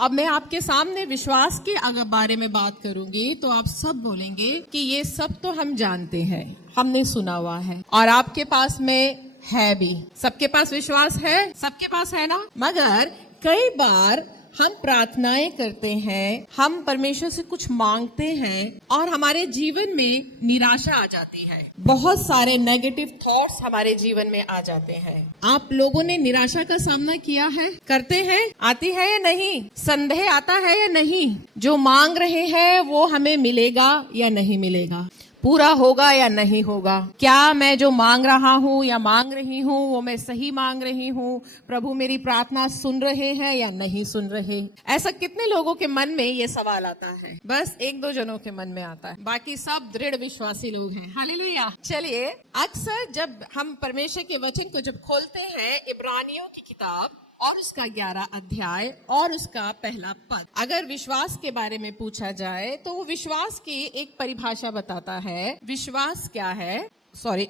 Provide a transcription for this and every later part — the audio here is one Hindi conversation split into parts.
अब मैं आपके सामने विश्वास के अगर बारे में बात करूंगी तो आप सब बोलेंगे कि ये सब तो हम जानते हैं, हमने सुना हुआ है और आपके पास में है भी। सबके पास विश्वास है, सबके पास है ना। मगर कई बार हम प्रार्थनाएं करते हैं, हम परमेश्वर से कुछ मांगते हैं और हमारे जीवन में निराशा आ जाती है। बहुत सारे नेगेटिव थॉट्स हमारे जीवन में आ जाते हैं। आप लोगों ने निराशा का सामना किया है, करते हैं, आती है या नहीं? संदेह आता है या नहीं? जो मांग रहे हैं वो हमें मिलेगा या नहीं मिलेगा, पूरा होगा या नहीं होगा, क्या मैं जो मांग रहा हूँ या मांग रही हूँ वो मैं सही मांग रही हूँ, प्रभु मेरी प्रार्थना सुन रहे हैं या नहीं सुन रहे। ऐसा कितने लोगों के मन में ये सवाल आता है? बस एक दो जनों के मन में आता है, बाकी सब दृढ़ विश्वासी लोग हैं। हालेलुया। चलिए, अक्सर जब हम परमेश्वर के वचन को जब खोलते हैं, इब्रानियों की किताब और उसका 11 अध्याय और उसका पहला पद, अगर विश्वास के बारे में पूछा जाए तो वो विश्वास की एक परिभाषा बताता है। विश्वास क्या है?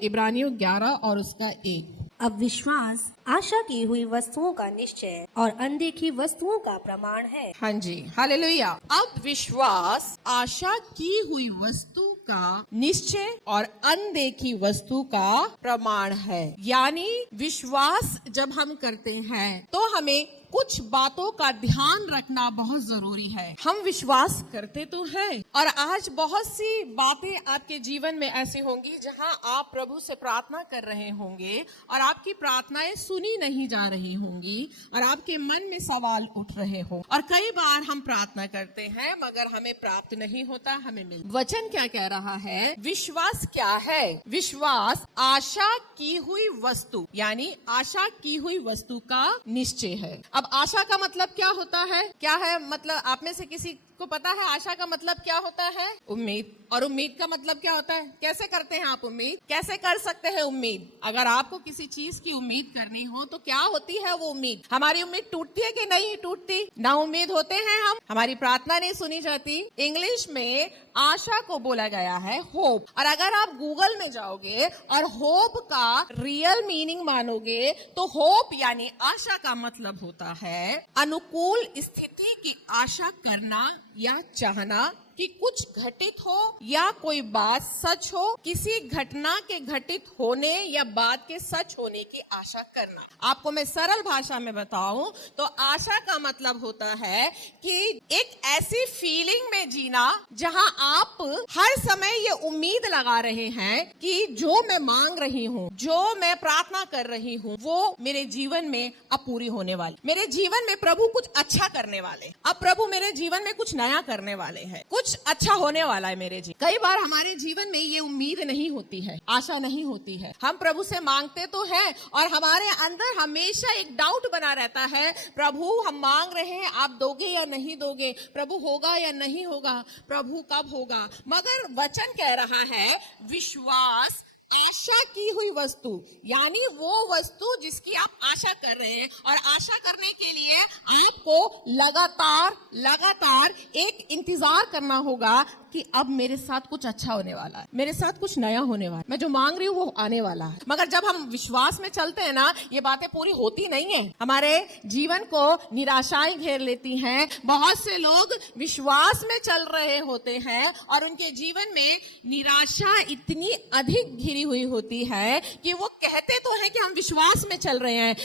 इब्रानियों 11 और उसका 1। अब विश्वास आशा की हुई वस्तुओं का निश्चय और अनदेखी वस्तुओं का प्रमाण है। हाँ जी, हालेलुया। अब विश्वास आशा की हुई वस्तु का निश्चय और अनदेखी वस्तु का प्रमाण है। यानी विश्वास जब हम करते हैं तो हमें कुछ बातों का ध्यान रखना बहुत जरूरी है। हम विश्वास करते तो हैं और आज बहुत सी बातें आपके जीवन में ऐसी होंगी जहां आप प्रभु से प्रार्थना कर रहे होंगे और आपकी प्रार्थनाएं सुनी नहीं जा रही होंगी और आपके मन में सवाल उठ रहे हो और कई बार हम प्रार्थना करते हैं मगर हमें प्राप्त नहीं होता, हमें मिल। वचन क्या कह रहा है? विश्वास क्या है? विश्वास आशा की हुई वस्तु, यानी आशा की हुई वस्तु का निश्चय है। अब आशा का मतलब क्या होता है? क्या है मतलब? आप में से किसी को पता है आशा का मतलब क्या होता है? उम्मीद। और उम्मीद का मतलब क्या होता है? कैसे करते हैं आप उम्मीद? कैसे कर सकते हैं उम्मीद? अगर आपको किसी चीज की उम्मीद करनी हो तो क्या होती है वो उम्मीद? हमारी उम्मीद टूटती है कि नहीं टूटती? ना उम्मीद होते हैं हम, हमारी प्रार्थना नहीं सुनी जाती। इंग्लिश में आशा को बोला गया है होप। और अगर आप गूगल में जाओगे और होप का रियल मीनिंग मानोगे तो होप यानी आशा का मतलब होता है अनुकूल स्थिति की आशा करना या चाहना कि कुछ घटित हो या कोई बात सच हो, किसी घटना के घटित होने या बात के सच होने की आशा करना। आपको मैं सरल भाषा में बताऊं तो आशा का मतलब होता है कि एक ऐसी फीलिंग में जीना जहां आप हर समय ये उम्मीद लगा रहे हैं कि जो मैं मांग रही हूं, जो मैं प्रार्थना कर रही हूं, वो मेरे जीवन में अब पूरी होने वाली। मेरे जीवन में प्रभु कुछ अच्छा करने वाले, अब प्रभु मेरे जीवन में कुछ नया करने वाले हैं, कुछ अच्छा होने वाला है मेरे जीवन। कई बार हमारे जीवन में ये उम्मीद नहीं होती है, आशा नहीं होती है। हम प्रभु से मांगते तो हैं और हमारे अंदर हमेशा एक डाउट बना रहता है, प्रभु हम मांग रहे हैं, आप दोगे या नहीं दोगे? प्रभु होगा या नहीं होगा? प्रभु कब होगा? मगर वचन कह रहा है विश्वास आशा की हुई वस्तु, यानी वो वस्तु जिसकी आप आशा कर रहे हैं और आशा करने के लिए आपको लगातार एक इंतजार करना होगा कि अब मेरे साथ कुछ अच्छा होने वाला है, मेरे साथ कुछ नया होने वाला है, मैं जो मांग रही हूँ वो आने वाला है। मगर जब हम विश्वास में चलते हैं ना, ये बातें पूरी होती नहीं है, हमारे जीवन को निराशाएं घेर लेती हैं। बहुत से लोग विश्वास में चल रहे होते हैं और उनके जीवन में निराशा इतनी अधिक घिरी हुई होती है कि वो कहते तो हैं कि हम विश्वास में चल रहे हैं,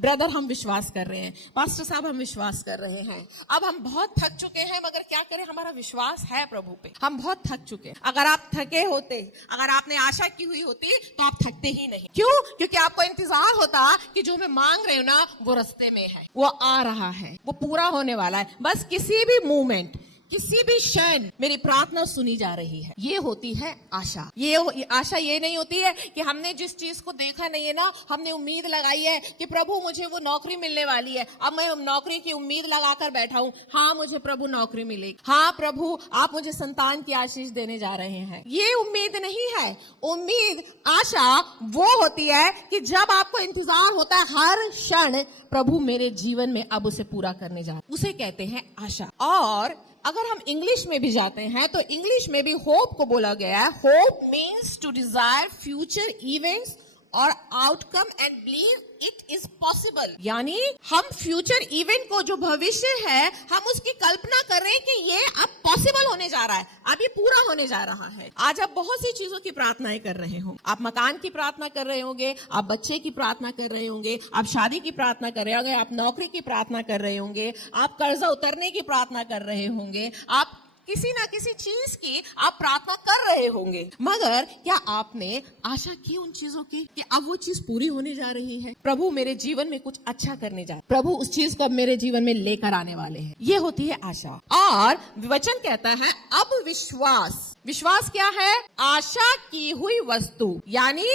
ब्रदर हम विश्वास कर रहे हैं, पास्टर साहब हम विश्वास कर रहे हैं, अब हम बहुत थक चुके हैं, मगर क्या करें, हमारा विश्वास है प्रभु पे, हम बहुत थक चुके हैं। अगर आप थके होते, अगर आपने आशा की हुई होती तो आप थकते ही नहीं। क्यों? क्योंकि आपको इंतजार होता कि जो मैं मांग रही हूँ ना वो रास्ते में है, वो आ रहा है, वो पूरा होने वाला है। बस किसी भी मूवमेंट, किसी भी क्षण मेरी प्रार्थना सुनी जा रही है, ये होती है आशा। ये आशा ये नहीं होती है कि हमने जिस चीज को देखा नहीं है ना, हमने उम्मीद लगाई है कि प्रभु मुझे वो नौकरी मिलने वाली है, अब मैं नौकरी की उम्मीद लगाकर बैठा हूँ, हाँ मुझे प्रभु नौकरी मिलेगी, हाँ प्रभु आप मुझे संतान की आशीष देने जा रहे हैं। ये उम्मीद नहीं है। उम्मीद, आशा वो होती है कि जब आपको इंतजार होता है हर क्षण प्रभु मेरे जीवन में अब उसे पूरा करने जा रहे, उसे कहते हैं आशा। और अगर हम इंग्लिश में भी जाते हैं तो इंग्लिश में भी होप को बोला गया है, hope means to desire future events और outcome and believe it is possible. यानी हम फ्यूचर इवेंट को, जो भविष्य है, हम उसकी कल्पना कर रहे हैं कि ये अब पॉसिबल होने जा रहा है, अब ये पूरा होने जा रहा है। आज आप बहुत सी चीजों की प्रार्थनाएं कर रहे हो। आप मकान की प्रार्थना कर रहे होंगे, आप बच्चे की प्रार्थना कर रहे होंगे, आप शादी की प्रार्थना कर रहे होंगे, आप नौकरी की प्रार्थना कर रहे होंगे, आप कर्जा उतरने की प्रार्थना कर रहे होंगे, आप किसी ना किसी चीज की आप प्रार्थना कर रहे होंगे। मगर क्या आपने आशा की उन चीजों की कि अब वो चीज पूरी होने जा रही है, प्रभु मेरे जीवन में कुछ अच्छा करने जा रहे, प्रभु उस चीज को अब मेरे जीवन में लेकर आने वाले हैं। ये होती है आशा। और वचन कहता है अब विश्वास। विश्वास क्या है? आशा की हुई वस्तु। यानी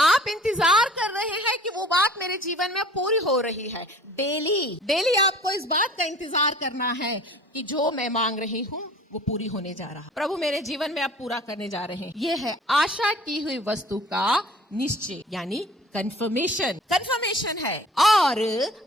आप इंतजार कर रहे हैं कि वो बात मेरे जीवन में पूरी हो रही है। डेली आपको इस बात का इंतजार करना है कि जो मैं मांग रही हूँ वो पूरी होने जा रहा, प्रभु मेरे जीवन में अब पूरा करने जा रहे हैं। ये है आशा की हुई वस्तु का निश्चय, यानी कंफर्मेशन है। और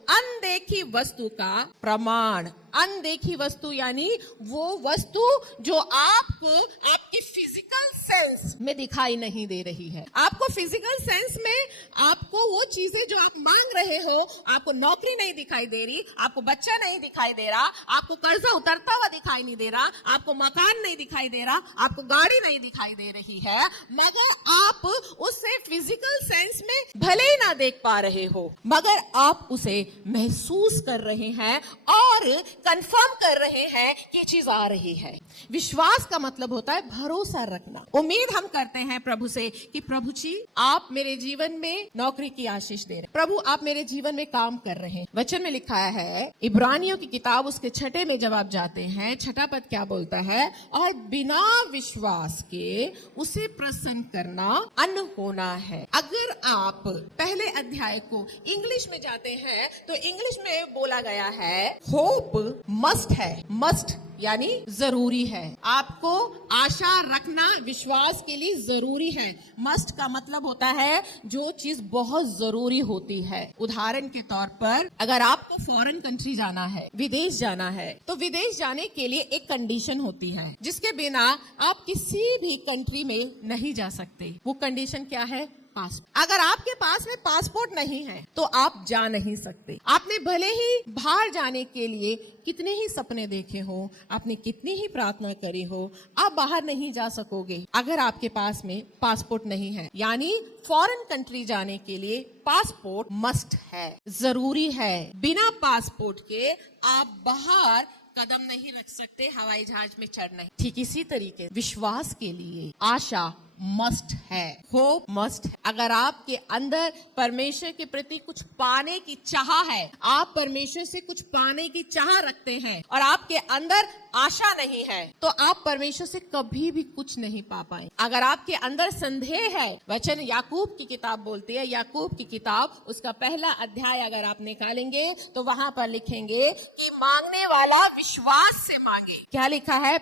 अनदेखी वस्तु का प्रमाण। अनदेखी वस्तु यानी वो वस्तु जो आपको आपके फिजिकल सेंस में दिखाई नहीं दे रही है। आपको फिजिकल सेंस में आपको वो चीजें जो आप मांग रहे हो, आपको नौकरी नहीं दिखाई दे रही, आपको बच्चा नहीं दिखाई दे रहा, आपको कर्जा उतरता हुआ दिखाई नहीं दे रहा, आपको मकान नहीं दिखाई दे रहा, आपको गाड़ी नहीं दिखाई दे रही है, मगर आप उसे फिजिकल सेंस में भले ही ना देख पा रहे हो, मगर आप उसे महसूस कर रहे हैं और कंफर्म कर रहे हैं कि ये चीज आ रही है। विश्वास का मतलब होता है भरोसा रखना। उम्मीद हम करते हैं प्रभु से कि प्रभु जी आप मेरे जीवन में नौकरी की आशीष दे रहे हैं, प्रभु आप मेरे जीवन में काम कर रहे हैं। वचन में लिखा है इब्रानियों की किताब उसके 6 में जब आप जाते हैं, 6 पद क्या बोलता है? और बिना विश्वास के उसे प्रसन्न करना अनहोना है। अगर आप पहले अध्याय को इंग्लिश में जाते हैं तो इंग्लिश में बोला गया है होप मस्ट है। मस्ट यानी जरूरी है। आपको आशा रखना विश्वास के लिए जरूरी है। मस्ट का मतलब होता है जो चीज बहुत जरूरी होती है। उदाहरण के तौर पर अगर आपको फॉरेन कंट्री जाना है, विदेश जाना है, तो विदेश जाने के लिए एक कंडीशन होती है जिसके बिना आप किसी भी कंट्री में नहीं जा सकते। वो कंडीशन क्या है? पासपोर्ट। अगर आपके पास में पासपोर्ट नहीं है तो आप जा नहीं सकते। आपने भले ही बाहर जाने के लिए कितने ही सपने देखे हो, आपने कितनी ही प्रार्थना करी हो, आप बाहर नहीं जा सकोगे अगर आपके पास में पासपोर्ट नहीं है। यानी फॉरेन कंट्री जाने के लिए पासपोर्ट मस्ट है, जरूरी है। बिना पासपोर्ट के आप बाहर कदम नहीं रख सकते, हवाई जहाज में चढ़ नहीं। ठीक इसी तरीके विश्वास के लिए आशा मस्ट है, होप मस्ट है। अगर आपके अंदर परमेश्वर के प्रति कुछ पाने की चाह है, आप परमेश्वर से कुछ पाने की चाह रखते हैं और आपके अंदर आशा नहीं है, तो आप परमेश्वर से कभी भी कुछ नहीं पा पाए। अगर आपके अंदर संदेह है, वचन याकूब की किताब बोलती है, याकूब की किताब उसका 1 अध्याय अगर आप निकालेंगे तो वहां पर लिखेंगे कि मांगने वाला विश्वास से मांगे। क्या लिखा है?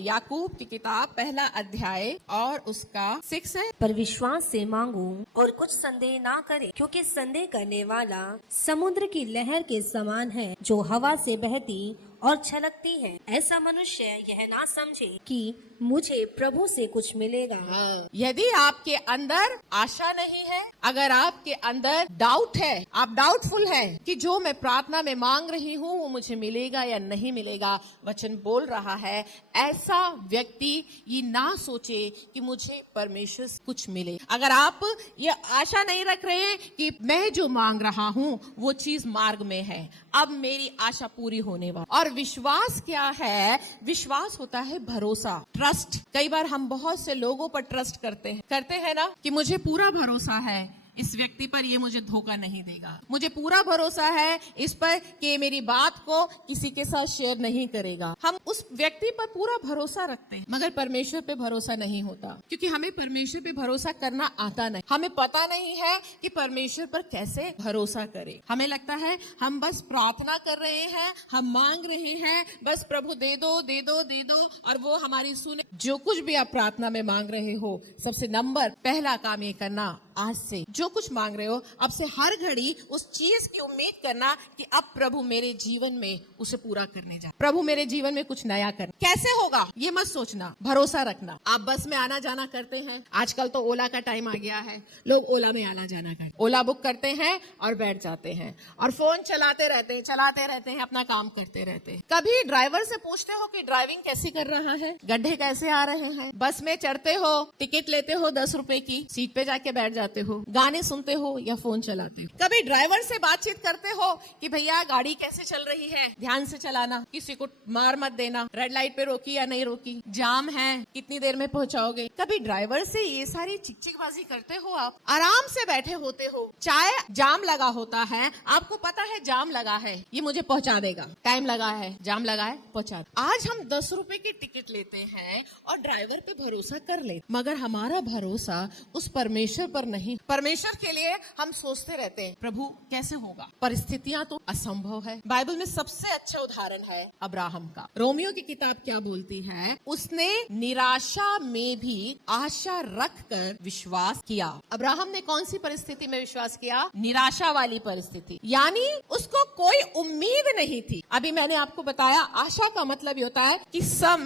याकूब की किताब 1 अध्याय और उसका 6 है, पर विश्वास से मांगो और कुछ संदेह ना करे, क्योंकि संदेह करने वाला समुद्र की लहर के समान है जो हवा से बहती और छलकती है। ऐसा मनुष्य यह ना समझे कि मुझे प्रभु से कुछ मिलेगा। यदि आपके अंदर आशा नहीं है, अगर आपके अंदर डाउट है, आप डाउटफुल हैं कि जो मैं प्रार्थना में मांग रही हूँ वो मुझे मिलेगा या नहीं मिलेगा, वचन बोल रहा है ऐसा व्यक्ति ये ना सोचे कि मुझे परमेश्वर से कुछ मिले। अगर आप ये आशा नहीं रख रहे हैं कि मैं जो मांग रहा हूँ वो चीज मार्ग में है, अब मेरी आशा पूरी होने वाली। और विश्वास क्या है? विश्वास होता है भरोसा, ट्रस्ट। कई बार हम बहुत से लोगों पर ट्रस्ट करते हैं ना, कि मुझे पूरा भरोसा है इस व्यक्ति पर, ये मुझे धोखा नहीं देगा, मुझे पूरा भरोसा है इस पर कि मेरी बात को किसी के साथ शेयर नहीं करेगा। हम उस व्यक्ति पर पूरा भरोसा रखते हैं, मगर परमेश्वर पे भरोसा नहीं होता, क्योंकि हमें परमेश्वर पे भरोसा करना आता नहीं। हमें पता नहीं है कि परमेश्वर पर कैसे भरोसा करें। हमें लगता है हम बस प्रार्थना कर रहे हैं, हम मांग रहे हैं, बस प्रभु दे दो दे दो दे दो और वो हमारी सुने। जो कुछ भी आप प्रार्थना में मांग रहे हो, सबसे नंबर 1 काम ये करना आज से जो कुछ मांग रहे हो, अब से हर घड़ी उस चीज की उम्मीद करना कि अब प्रभु मेरे जीवन में उसे पूरा करने जा, प्रभु मेरे जीवन में कुछ नया करना। कैसे होगा ये मत सोचना, भरोसा रखना। आप बस में आना जाना करते हैं, आजकल तो ओला का टाइम आ गया है, लोग ओला में आना जाना करते, ओला बुक करते हैं और बैठ जाते हैं और फोन चलाते रहते हैं, अपना काम करते रहते हैं। कभी ड्राइवर से पूछते हो कि ड्राइविंग कैसी कर रहा है, गड्ढे कैसे आ रहे हैं? बस में चढ़ते हो, टिकट लेते हो 10 रुपए की, सीट पे जाके बैठ जाते हो, गाने सुनते हो या फोन चलाते हो? कभी ड्राइवर से बातचीत करते हो कि भैया गाड़ी कैसे चल रही है, ध्यान से चलाना, किसी को मार मत देना, रेड लाइट पे रोकी या नहीं रोकी, जाम है कितनी देर में पहुंचाओगे? कभी ड्राइवर से ये सारी चिकचिकबाजी करते हो? आप आराम से बैठे होते हो, चाहे जाम लगा होता है, आपको पता है जाम लगा है, ये मुझे पहुंचा देगा, टाइम लगा है, जाम लगा है, पहुंचा। आज हम 10 रुपए की टिकट लेते हैं और ड्राइवर पे भरोसा कर लेते, मगर हमारा भरोसा उस परमेश्वर पर नहीं। परमेश्वर के लिए हम सोचते रहते हैं प्रभु कैसे होगा, परिस्थितियां तो असंभव है। बाइबल में सबसे अच्छा उदाहरण है अब्राहम का। रोमियो की किताब क्या बोलती है? उसने निराशा में भी आशा रखकर विश्वास किया। अब्राहम ने कौन सी परिस्थिति में विश्वास किया? निराशा वाली परिस्थिति, यानी उसको कोई उम्मीद नहीं थी। अभी मैंने आपको बताया आशा का मतलब ये होता है कि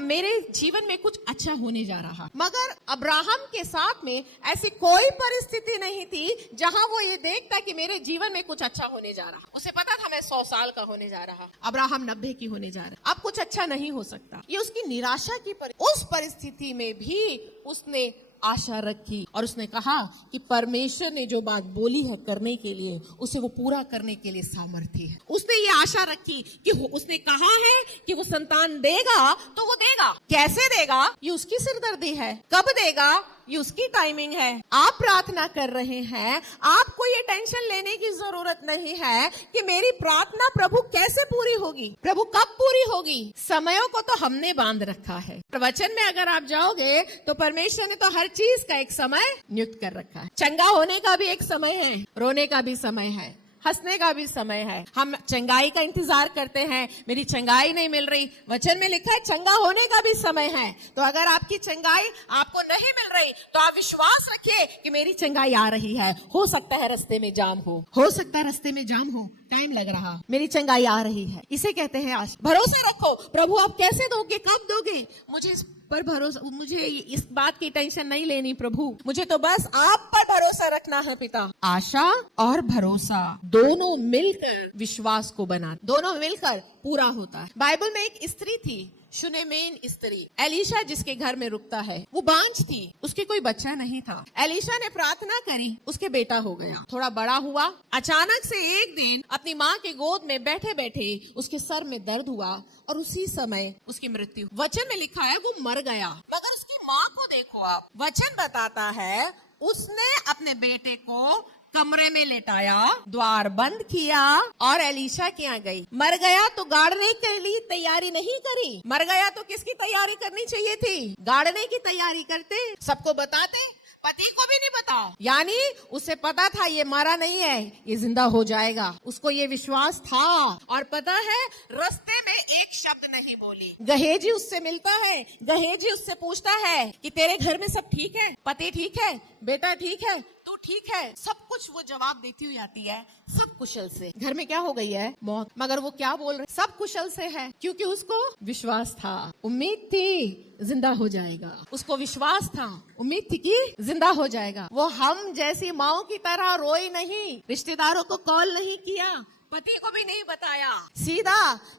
मेरे जीवन में कुछ अच्छा होने जा रहा, मगर अब्राहम के साथ में ऐसी कोई परिस्थिति नहीं थी जहां वो ये देखता कि मेरे जीवन में कुछ अच्छा होने जा रहा। उसे पता था मैं 100 साल का होने जा रहा, अब्राहम 90 की होने जा रहा, अब कुछ अच्छा नहीं हो सकता। ये उसकी निराशा की उस परिस्थिति में भी उसने आशा रखी और उसने कहा कि परमेश्वर ने जो बात बोली है करने के लिए, उसे वो पूरा करने के लिए सामर्थ्य है। उसने ये आशा रखी कि उसने कहा है कि वो संतान देगा तो वो देगा। कैसे देगा ये उसकी सिरदर्दी है, कब देगा ये उसकी टाइमिंग है। आप प्रार्थना कर रहे हैं, आपको ये टेंशन लेने की जरूरत नहीं है कि मेरी प्रार्थना प्रभु कैसे पूरी होगी, प्रभु कब पूरी होगी। समयों को तो हमने बांध रखा है। वचन में अगर आप जाओगे तो परमेश्वर ने तो हर चीज का एक समय नियुक्त कर रखा है। चंगा होने का भी एक समय है, रोने का भी समय है, हंसने का भी समय है। हम चंगाई का इंतजार करते हैं, मेरी चंगाई नहीं मिल रही। वचन में लिखा है चंगा होने का भी समय है। तो अगर आपकी चंगाई आपको नहीं मिल रही तो आप विश्वास रखिए कि मेरी चंगाई आ रही है। हो सकता है रास्ते में जाम हो सकता है रास्ते में जाम हो, टाइम लग रहा, मेरी चंगाई आ रही है। इसे कहते हैं आशा। भरोसा रखो, प्रभु आप कैसे दोगे, कब दोगे, मुझे इस पर भरोसा, मुझे इस बात की टेंशन नहीं लेनी प्रभु, मुझे तो बस आप पर भरोसा रखना है पिता। आशा और भरोसा दोनों मिलकर विश्वास को बना, दोनों मिलकर पूरा होता है। बाइबल में एक स्त्री थी, शुनेमेन स्त्री, एलीशा जिसके घर में रुकता है। वो बांझ थी, उसके कोई बच्चा नहीं था। एलीशा ने प्रार्थना करी, उसके बेटा हो गया, थोड़ा बड़ा हुआ। अचानक से एक दिन अपनी माँ के गोद में बैठे बैठे उसके सर में दर्द हुआ और उसी समय उसकी मृत्यु। वचन में लिखा है वो मर गया, मगर उसकी माँ को देखो आप, वचन बताता है उसने अपने बेटे को कमरे में लेटाया, द्वार बंद किया और एलीशा के यहाँ गई। मर गया तो गाड़ने के लिए तैयारी नहीं करी, मर गया तो किसकी तैयारी करनी चाहिए थी? गाड़ने की तैयारी करते, सबको बताते, पति को भी नहीं बताओ। यानी उसे पता था ये मरा नहीं है, ये जिंदा हो जाएगा। उसको ये विश्वास था और पता है रास्ते में एक शब्द नहीं बोली। गहेजी उससे मिलता है, गहेजी उससे पूछता है कि तेरे घर में सब ठीक है, पति ठीक है, बेटा ठीक है, तू ठीक है, सब कुछ वो जवाब देती हुई आती है, सब कुशल से। घर में क्या हो गई है? मौत। मगर वो क्या बोल रहे? सब कुशल से है, क्योंकि उसको विश्वास था, उम्मीद थी जिंदा हो जाएगा। उसको विश्वास था, उम्मीद थी कि जिंदा हो जाएगा। वो हम जैसी माओ की तरह रोई नहीं, रिश्तेदारों को कॉल नहीं किया, पति को भी नहीं बताया, सीधा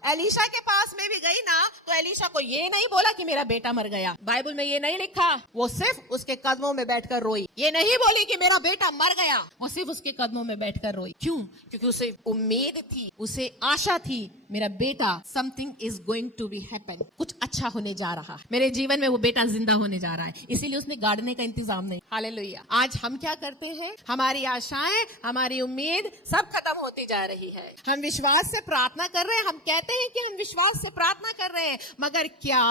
एलीशा के पास में भी गई ना तो एलीशा को ये नहीं बोला कि मेरा बेटा मर गया। बाइबल में ये नहीं लिखा। वो सिर्फ उसके कदमों में बैठकर रोई, ये नहीं बोली कि मेरा बेटा मर गया, वो सिर्फ उसके कदमों में बैठकर रोई। क्यों? क्योंकि उसे उम्मीद थी, उसे आशा थी, मेरा बेटा something is going to be happen, कुछ अच्छा होने जा रहा है, मेरे जीवन में वो बेटा जिंदा होने जा रहा है। इसीलिए उसने गाड़ने का इंतजाम नहीं। हालेलुया। आज हम क्या करते हैं? हमारी आशाएं, हमारी उम्मीद सब खत्म होती जा रही है। हम विश्वास से प्रार्थना कर रहे हैं, हम कहते हैं कि हम विश्वास से प्रार्थना कर रहे हैं, मगर क्या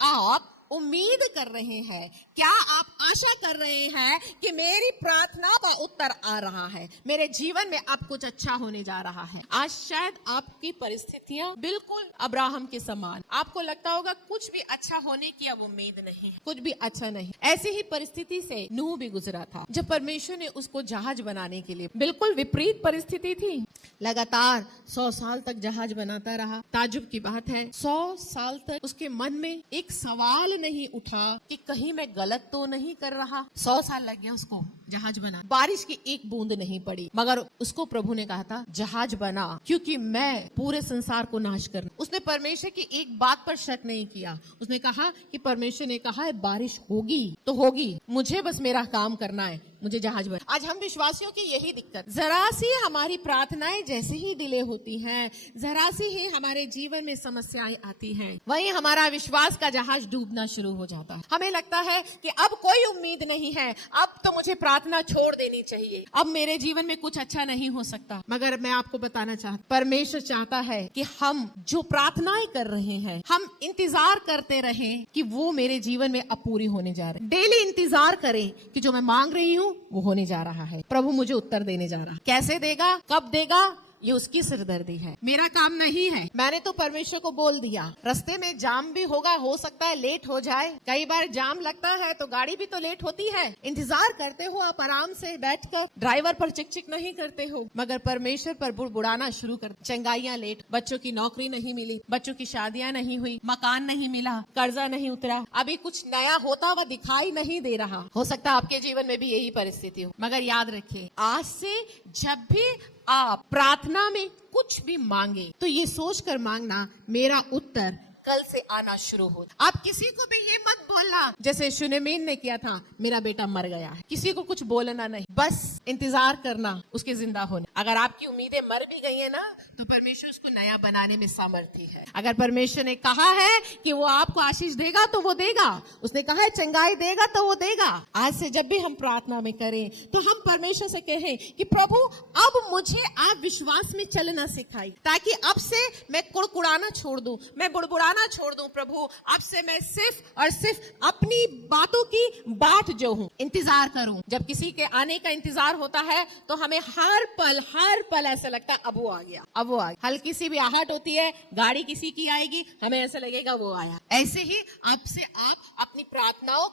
आप उम्मीद कर रहे हैं, क्या आप आशा कर रहे हैं कि मेरी प्रार्थना का उत्तर आ रहा है, मेरे जीवन में अब कुछ अच्छा होने जा रहा है? आज शायद आपकी परिस्थितियां बिल्कुल अब्राहम के समान, आपको लगता होगा कुछ भी अच्छा होने की अब उम्मीद नहीं है, कुछ भी अच्छा नहीं। ऐसी ही परिस्थिति से नूह भी गुजरा था, जब परमेश्वर ने उसको जहाज बनाने के लिए, बिल्कुल विपरीत परिस्थिति थी, लगातार 100 साल तक जहाज बनाता रहा। ताज्जुब की बात है, 100 साल तक उसके मन में एक सवाल नहीं उठा कि कहीं मैं गलत तो नहीं कर रहा। 100 साल लग गया उसको जहाज बना, बारिश की एक बूंद नहीं पड़ी, मगर उसको प्रभु ने कहा था जहाज बना, क्योंकि मैं पूरे संसार को नाश करना। उसने परमेश्वर की एक बात पर शक नहीं किया, उसने कहा कि परमेश्वर ने कहा है बारिश होगी तो होगी, मुझे बस मेरा काम करना है, मुझे जहाज बना। आज हम विश्वासियों की यही दिक्कत, जरा सी हमारी प्रार्थनाएं जैसे ही डिले होती हैं, जरा सी ही हमारे जीवन में समस्याएं आती हैं, वहीं हमारा विश्वास का जहाज डूबना शुरू हो जाता है। हमें लगता है कि अब कोई उम्मीद नहीं है, अब तो मुझे प्रार्थना छोड़ देनी चाहिए, अब मेरे जीवन में कुछ अच्छा नहीं हो सकता। मगर मैं आपको बताना चाहता, परमेश्वर चाहता है कि हम जो प्रार्थनाएं कर रहे हैं, हम इंतजार करते रहें कि वो मेरे जीवन में अब पूरी होने जा रही। डेली इंतजार करें कि जो मैं मांग रही हूँ वो होने जा रहा है, प्रभु मुझे उत्तर देने जा रहा है। कैसे देगा, कब देगा, ये उसकी सिरदर्दी है, मेरा काम नहीं है। मैंने तो परमेश्वर को बोल दिया, रास्ते में जाम भी होगा, हो सकता है लेट हो जाए, कई बार जाम लगता है तो गाड़ी भी तो लेट होती है। इंतजार करते हो आप आराम से बैठकर, ड्राइवर पर चिक चिक नहीं करते हो, मगर परमेश्वर पर बुड़बुड़ाना शुरू कर। चंगाइयां लेट, बच्चों की नौकरी नहीं मिली, बच्चों की शादियां नहीं हुई, मकान नहीं मिला, कर्जा नहीं उतरा, अभी कुछ नया होता हुआ दिखाई नहीं दे रहा। हो सकता है आपके जीवन में भी यही परिस्थिति हो, मगर याद रखिए, आज से जब भी आप प्रार्थना में कुछ भी मांगे तो ये सोचकर मांगना मेरा उत्तर कल से आना शुरू हो। आप किसी को भी ये मत बोलना जैसे शुनेमीन ने किया था, मेरा बेटा मर गया है, किसी को कुछ बोलना नहीं, बस इंतजार करना उसके जिंदा होने। अगर आपकी उम्मीदें मर भी गई है ना, तो परमेश्वर उसको नया बनाने में सामर्थ्य है। अगर परमेश्वर ने कहा है कि वो आपको आशीष देगा तो वो देगा, उसने कहा है चंगाई देगा तो वो देगा। आज से जब भी हम प्रार्थना में करें तो हम परमेश्वर से कहें कि प्रभु अब मुझे आप विश्वास में चलना सिखाई, ताकि अब से मैं कुड़कुड़ाना छोड़ दूं, मैं बुड़बुड़ाना छोड़ दूं। प्रभु अब से मैं सिर्फ और सिर्फ अपनी बातों की बाट जो हूं इंतजार करूं। जब किसी के आने का इंतजार होता है तो हमें हर पल ऐसा लगता है अब वो आ गया, अब वो आ गया। हल्की सी भी आहट होती है, गाड़ी किसी की आएगी, हमें ऐसा लगेगा वो आया। ऐसे ही अब से आप अपनी प्रार्थनाओं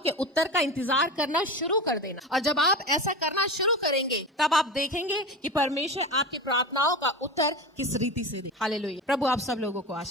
के उत्तर का इंतजार करना शुरू कर देना। और जब आप ऐसा करना शुरू करेंगे तब आप देखेंगे कि परमेश्वर आपकी प्रार्थनाओं का उत्तर किस रीति से दे। हालेलुया। प्रभु आप सब लोगों को आशीष